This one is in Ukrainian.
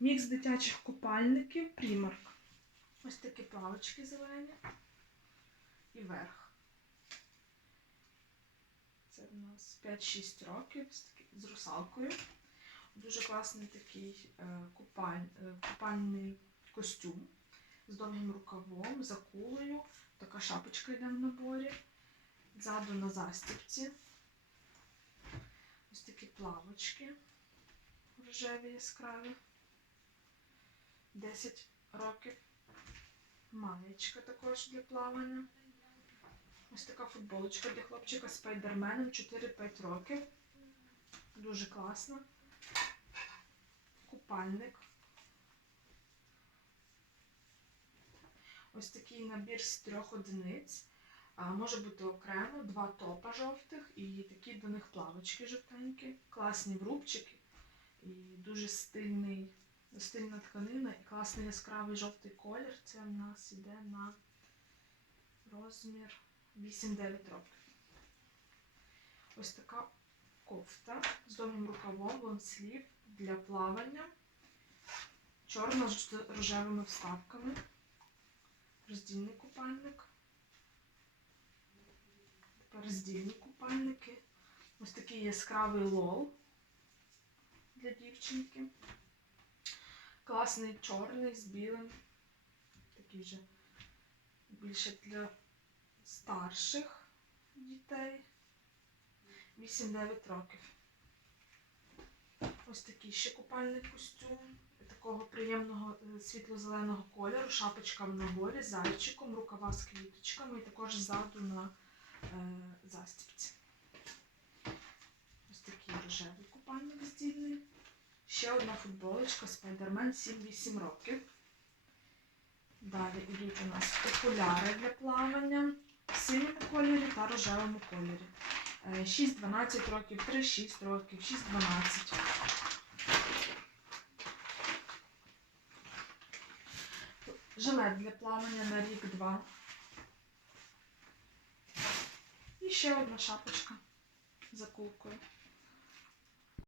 Мікс дитячих купальників Primark. Ось такі плавочки зелені. І верх. Це в нас 5-6 років з, русалкою. Дуже класний такий е, купаль, е, купальний костюм з довгим рукавом, з акулою. Така шапочка йде в наборі. Ззаду на застібці. Ось такі плавочки рожеві яскраві. 10 років. Маєчка також для плавання. Ось така футболочка для хлопчика спайдерменом 4-5 років. Дуже класна. Купальник. Ось такий набір з трьох одиниць. А, може бути окремо два топа жовтих і такі до них плавочки жовтенькі. Класні врубчики і дуже стильний, стильна тканина і класний яскравий жовтий колір. Це в нас іде на розмір 8-9 років. Ось така кофта з довгим рукавом, лонслів для плавання. Чорна з рожевими вставками. Роздільний купальник. Тепер роздільні купальники. Ось такий яскравий лол для дівчинки. Класний чорний з білим. Такий же більше для старших дітей. 8-9 років. Ось такий ще купальний костюм. Такого приємного е, світло-зеленого кольору, шапочка в наборі зайчиком, рукава з квіточками і також ззаду на е, застібці. Ось такий рожевий купальник здільний. Ще одна футболочка Spider-Man 7-8 років. Далі йдуть у нас окуляри для плавання в синьому кольорі та рожевому кольорі. Е, 6-12 років, 3-6 років, 6-12. Жилет для плавання на рік-два. І ще одна шапочка з закулкою.